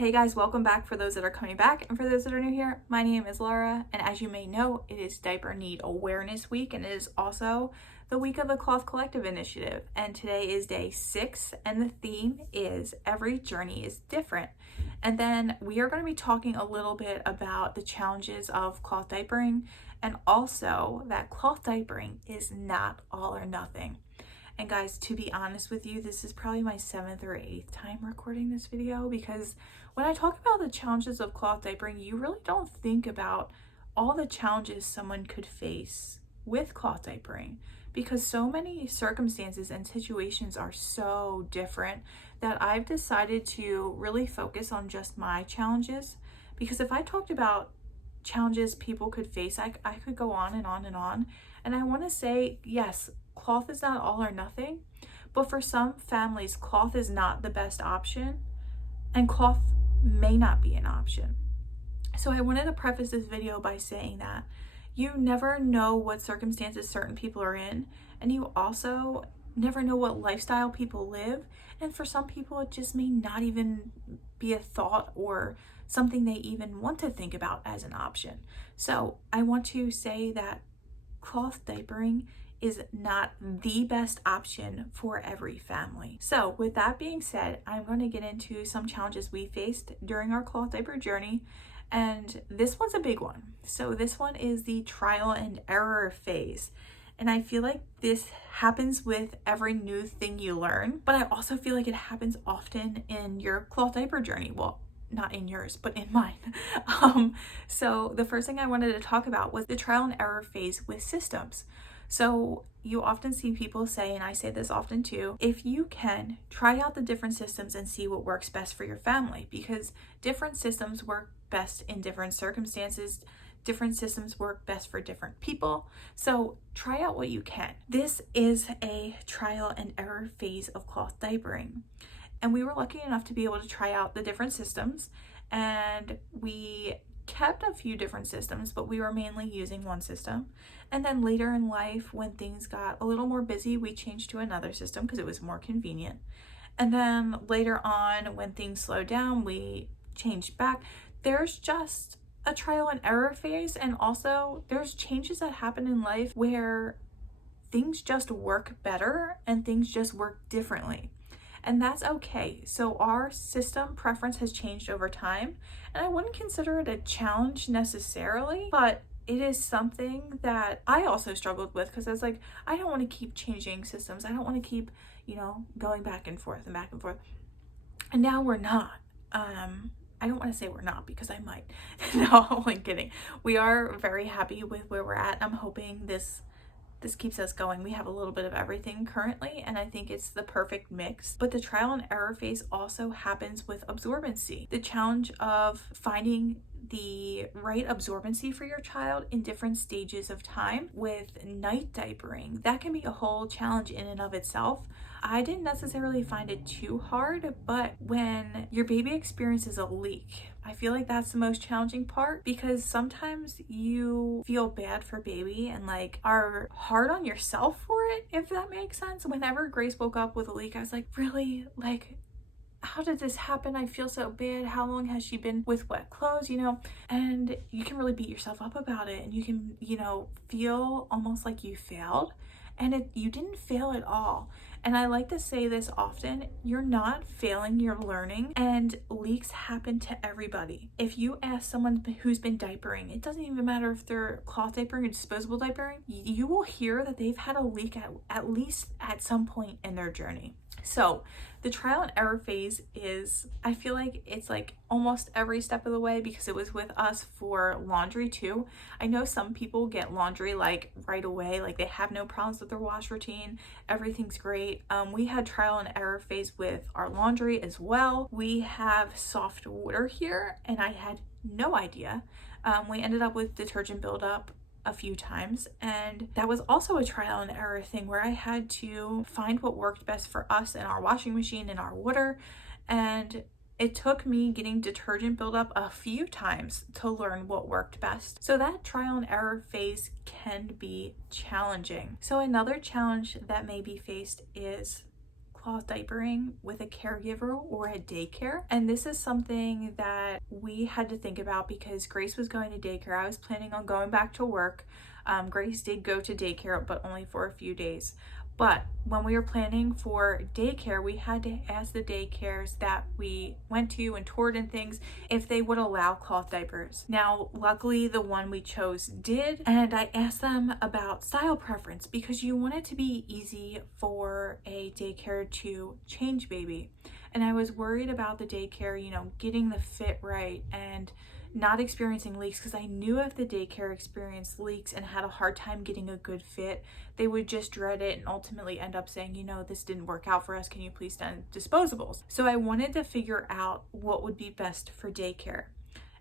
Hey guys, welcome back for those that are coming back, and for those that are new here, my name is Laura, and as you may know, it is Diaper Need Awareness Week, and it is also the week of the Cloth Collective Initiative, and today is day 6, and the theme is Every Journey is Different. And then we are going to be talking a little bit about the challenges of cloth diapering, and also that cloth diapering is not all or nothing. And guys, to be honest with you, this is probably my 7th or 8th time recording this video, because when I talk about the challenges of cloth diapering, you really don't think about all the challenges someone could face with cloth diapering, because so many circumstances and situations are so different that I've decided to really focus on just my challenges. Because if I talked about challenges people could face, I could go on and on and on. And I want to say, yes, cloth is not all or nothing, but for some families, cloth is not the best option, and cloth may not be an option. So I wanted to preface this video by saying that you never know what circumstances certain people are in, and you also never know what lifestyle people live. And for some people, it just may not even be a thought or something they even want to think about as an option. So I want to say that cloth diapering is not the best option for every family. So with that being said, I'm going to get into some challenges we faced during our cloth diaper journey, and this one's a big one. So this one is the trial and error phase. And I feel like this happens with every new thing you learn, but I also feel like it happens often in your cloth diaper journey. Well, not in yours, but in mine. So the first thing I wanted to talk about was the trial and error phase with systems. So you often see people say, and I say this often too, if you can, try out the different systems and see what works best for your family, because different systems work best in different circumstances. Different systems work best for different people. So try out what you can. This is a trial and error phase of cloth diapering. And we were lucky enough to be able to try out the different systems, and we kept a few different systems, but we were mainly using one system. And then later in life, when things got a little more busy, we changed to another system because it was more convenient. And then later on, when things slowed down, we changed back. There's just a trial and error phase, and also there's changes that happen in life where things just work better and things just work differently. And that's okay. So our system preference has changed over time, and I wouldn't consider it a challenge necessarily, but it is something that I also struggled with, because I was like, I don't want to keep changing systems. I don't want to keep, going back and forth and back and forth. And now we're not. I don't want to say we're not, because I might. No, I'm only kidding. We are very happy with where we're at. I'm hoping this keeps us going. We have a little bit of everything currently, and I think it's the perfect mix. But the trial and error phase also happens with absorbency. The challenge of finding the right absorbency for your child in different stages of time. With night diapering, that can be a whole challenge in and of itself. I didn't necessarily find it too hard, but when your baby experiences a leak, I feel like that's the most challenging part, because sometimes you feel bad for baby and are hard on yourself for it, if that makes sense. Whenever Grace woke up with a leak, I was like, really? How did this happen? I feel so bad. How long has she been with wet clothes, And you can really beat yourself up about it, and you can, feel almost like you failed, and you didn't fail at all. And I like to say this often, you're not failing, you're learning, and leaks happen to everybody. If you ask someone who's been diapering, it doesn't even matter if they're cloth diapering or disposable diapering, you will hear that they've had a leak at least at some point in their journey. So the trial and error phase is, I feel like it's almost every step of the way, because it was with us for laundry too. I know some people get laundry right away, they have no problems with their wash routine, everything's great. We had trial and error phase with our laundry as well. We have soft water here, and I had no idea. We ended up with detergent buildup a few times, and that was also a trial and error thing where I had to find what worked best for us in our washing machine and our water. And it took me getting detergent buildup a few times to learn what worked best. So that trial and error phase can be challenging. So another challenge that may be faced is cloth diapering with a caregiver or a daycare. And this is something that we had to think about because Grace was going to daycare. I was planning on going back to work. Grace did go to daycare, but only for a few days. But when we were planning for daycare, we had to ask the daycares that we went to and toured and things if they would allow cloth diapers. Now, luckily the one we chose did, and I asked them about style preference because you want it to be easy for a daycare to change baby. And I was worried about the daycare, getting the fit right and not experiencing leaks, because I knew if the daycare experienced leaks and had a hard time getting a good fit, they would just dread it and ultimately end up saying, this didn't work out for us, can you please send disposables? So I wanted to figure out what would be best for daycare.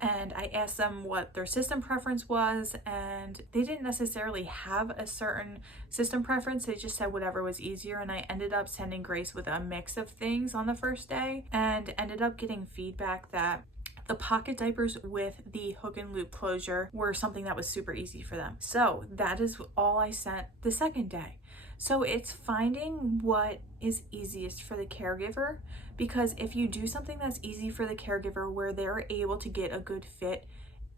And I asked them what their system preference was, and they didn't necessarily have a certain system preference. They just said whatever was easier, and I ended up sending Grace with a mix of things on the first day and ended up getting feedback that the pocket diapers with the hook and loop closure were something that was super easy for them. So that is all I sent the second day. So it's finding what is easiest for the caregiver, because if you do something that's easy for the caregiver where they're able to get a good fit,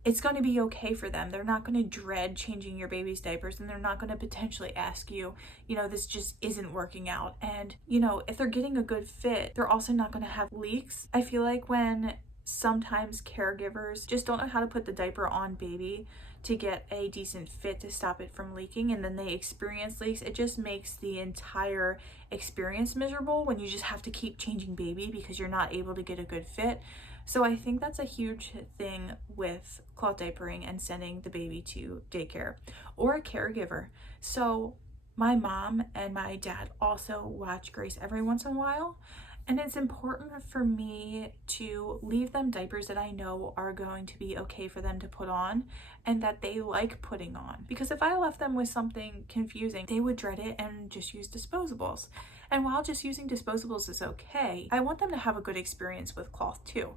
it's going to be okay for them. They're not going to dread changing your baby's diapers, and they're not going to potentially ask you, this just isn't working out. And, if they're getting a good fit, they're also not going to have leaks. I feel like when sometimes caregivers just don't know how to put the diaper on baby to get a decent fit to stop it from leaking, and then they experience leaks, it just makes the entire experience miserable when you just have to keep changing baby because you're not able to get a good fit. So I think that's a huge thing with cloth diapering and sending the baby to daycare or a caregiver. So my mom and my dad also watch Grace every once in a while. And it's important for me to leave them diapers that I know are going to be okay for them to put on and that they like putting on. Because if I left them with something confusing, they would dread it and just use disposables. And while just using disposables is okay, I want them to have a good experience with cloth too.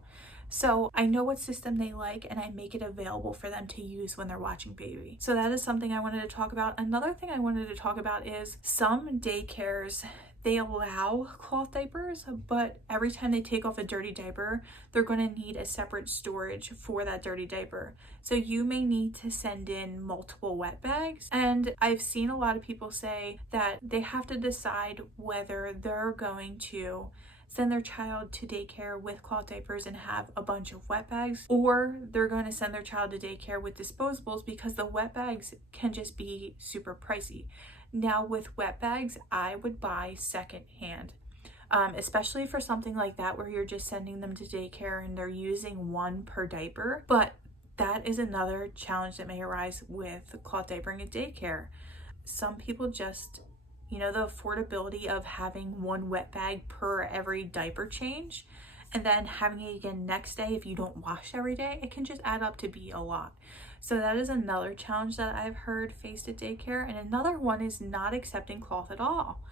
So I know what system they like, and I make it available for them to use when they're watching baby. So that is something I wanted to talk about. Another thing I wanted to talk about is some daycares, they allow cloth diapers, but every time they take off a dirty diaper, they're going to need a separate storage for that dirty diaper. So you may need to send in multiple wet bags. And I've seen a lot of people say that they have to decide whether they're going to send their child to daycare with cloth diapers and have a bunch of wet bags, or they're going to send their child to daycare with disposables, because the wet bags can just be super pricey. Now with wet bags, I would buy secondhand, especially for something like that where you're just sending them to daycare and they're using one per diaper. But that is another challenge that may arise with cloth diapering at daycare. Some people just, the affordability of having one wet bag per every diaper change and then having it again next day if you don't wash every day, it can just add up to be a lot. So that is another challenge that I've heard faced at daycare. And another one is not accepting cloth at all.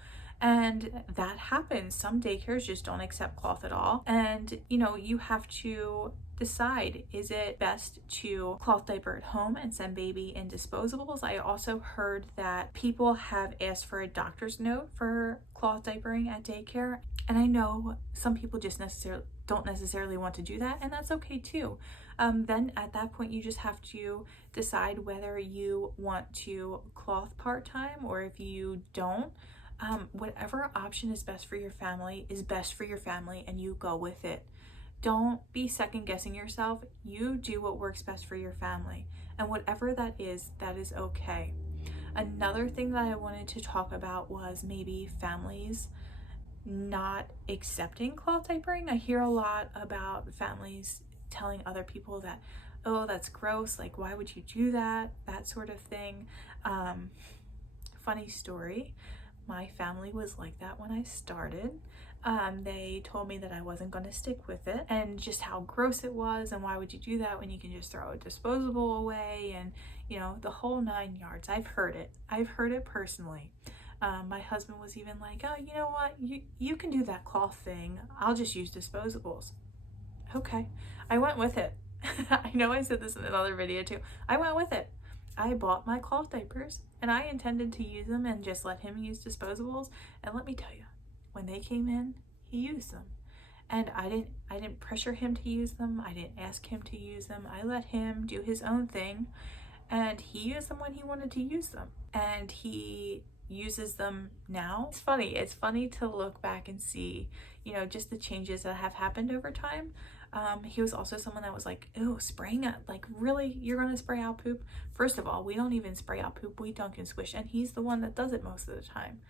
And that happens. Some daycares just don't accept cloth at all. And, you have to decide, is it best to cloth diaper at home and send baby in disposables? I also heard that people have asked for a doctor's note for cloth diapering at daycare. And I know some people just don't necessarily want to do that, and that's okay too. Then at that point, you just have to decide whether you want to cloth part-time or if you don't. Whatever option is best for your family is best for your family, and you go with it. Don't be second guessing yourself. You do what works best for your family, and whatever that is okay. Another thing that I wanted to talk about was maybe families not accepting cloth diapering. I hear a lot about families telling other people that, oh, that's gross, like why would you do that, that sort of thing. Funny story, my family was like that when I started. They told me that I wasn't going to stick with it and just how gross it was, and why would you do that when you can just throw a disposable away, and the whole 9 yards. I've heard it personally. My husband was even like, oh, you know what, you can do that cloth thing, I'll just use disposables. Okay, I went with it. I know I said this in another video too. I went with it. I bought my cloth diapers and I intended to use them and just let him use disposables. And let me tell you, when they came in, he used them. And I didn't pressure him to use them. I didn't ask him to use them. I let him do his own thing, and he used them when he wanted to use them. And he uses them now. It's funny to look back and see, you know, just the changes that have happened over time. He was also someone that was like, "Ew, spraying it, like, really, you're gonna spray out poop?" First of all, we don't even spray out poop, we dunk and squish, and he's the one that does it most of the time.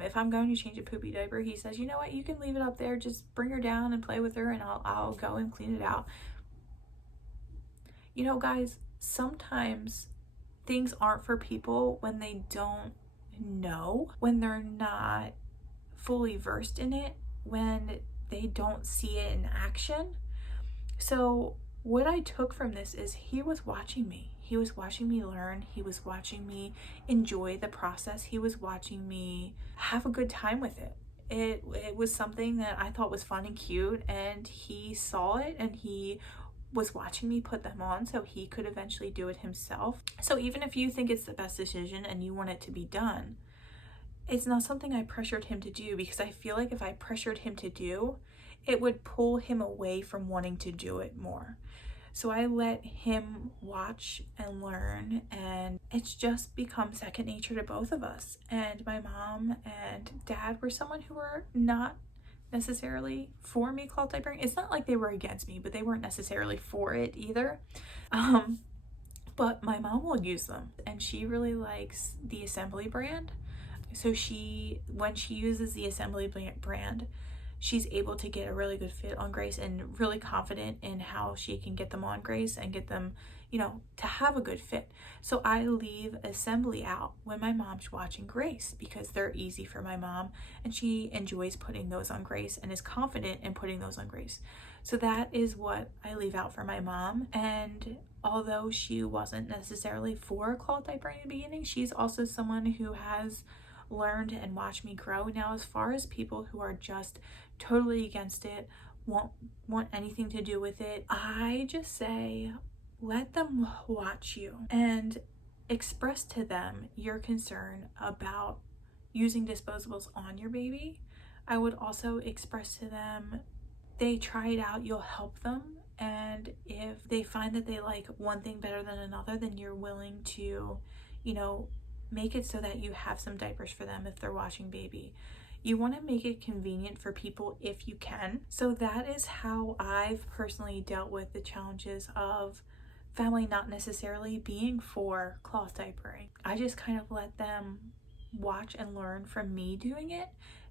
If I'm going to change a poopy diaper, he says, "You know what, you can leave it up there, just bring her down and play with her, and I'll go and clean it out." You know, guys, sometimes things aren't for people when they don't know, when they're not fully versed in it, when they don't see it in action. So what I took from this is he was watching me. He was watching me learn. He was watching me enjoy the process. He was watching me have a good time with it. It was something that I thought was fun and cute, and he saw it, and he was watching me put them on so he could eventually do it himself. So even if you think it's the best decision and you want it to be done, it's not something I pressured him to do, because I feel like if I pressured him to do, it would pull him away from wanting to do it more. So I let him watch and learn, and it's just become second nature to both of us. And my mom and dad were someone who were not necessarily for me cloth diapering. It's not like they were against me, but they weren't necessarily for it either. But my mom will use them, and she really likes the Assembly brand. So when she uses the Assembly brand, she's able to get a really good fit on Grace, and really confident in how she can get them on Grace and get them, you know, to have a good fit. So I leave Assembly out when my mom's watching Grace, because they're easy for my mom, and she enjoys putting those on Grace and is confident in putting those on Grace. So that is what I leave out for my mom. And although she wasn't necessarily for cloth diapering in the beginning, she's also someone who has learned and watched me grow. Now, as far as people who are just totally against it, won't want anything to do with it, I just say, let them watch you and express to them your concern about using disposables on your baby. I would also express to them, they try it out, you'll help them, and if they find that they like one thing better than another, then you're willing to, you know, make it so that you have some diapers for them if they're watching baby. You want to make it convenient for people if you can. So that is how I've personally dealt with the challenges of family not necessarily being for cloth diapering. I just kind of let them watch and learn from me doing it,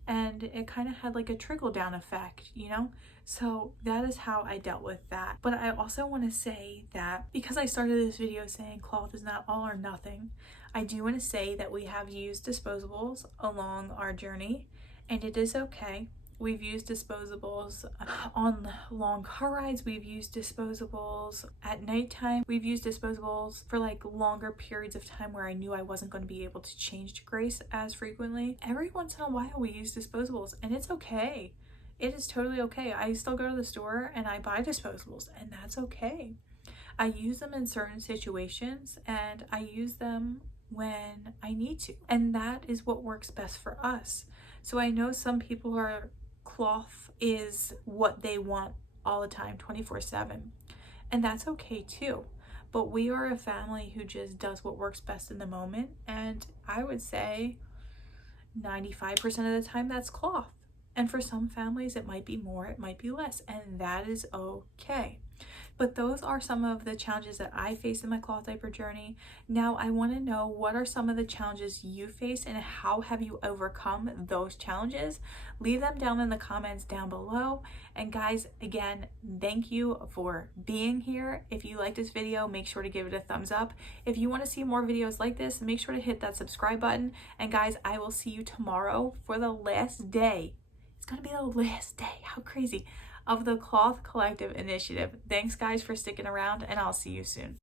and it kind of had like a trickle down effect, you know? So that is how I dealt with that. But I also want to say that because I started this video saying cloth is not all or nothing, I do want to say that we have used disposables along our journey, and it is okay. We've used disposables on long car rides. We've used disposables at nighttime. We've used disposables for like longer periods of time where I knew I wasn't going to be able to change to Grace as frequently. Every once in a while we use disposables, and it's okay. It is totally okay. I still go to the store and I buy disposables, and that's okay. I use them in certain situations, and I use them when I need to, and that is what works best for us. So I know some people are cloth is what they want all the time, 24/7, and that's okay too. But we are a family who just does what works best in the moment, and I would say 95% of the time that's cloth. And for some families it might be more, it might be less, and that is okay. But those are some of the challenges that I faced in my cloth diaper journey. Now I want to know, what are some of the challenges you faced, and how have you overcome those challenges? Leave them down in the comments down below. And guys, again, thank you for being here. If you like this video, make sure to give it a thumbs up. If you want to see more videos like this, make sure to hit that subscribe button. And guys, I will see you tomorrow for the last day. It's gonna be the last day, how crazy, of the Cloth Collective Initiative. Thanks guys for sticking around, and I'll see you soon.